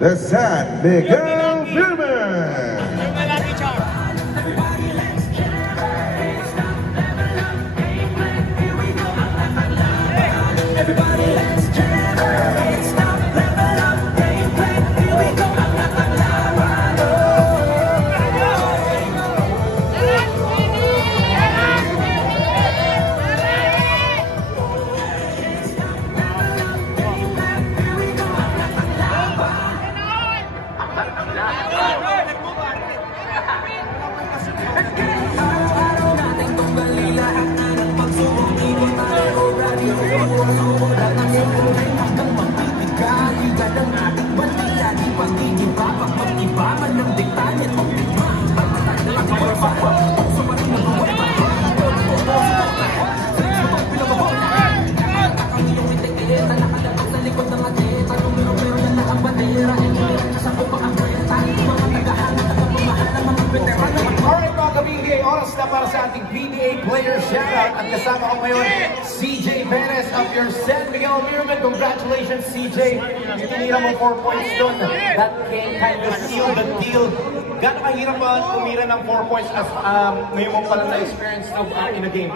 the San Miguel Firme. Oras na para sa ating PDA player shoutout at kasama ko ngayon CJ Perez of your San Miguel Firme. Congratulations CJ, tinira mo 4 points doon. That can kind of seal the deal. Gano'ng kahirap ba tumira ng 4 points as ngayon mo pala na-experience in a game?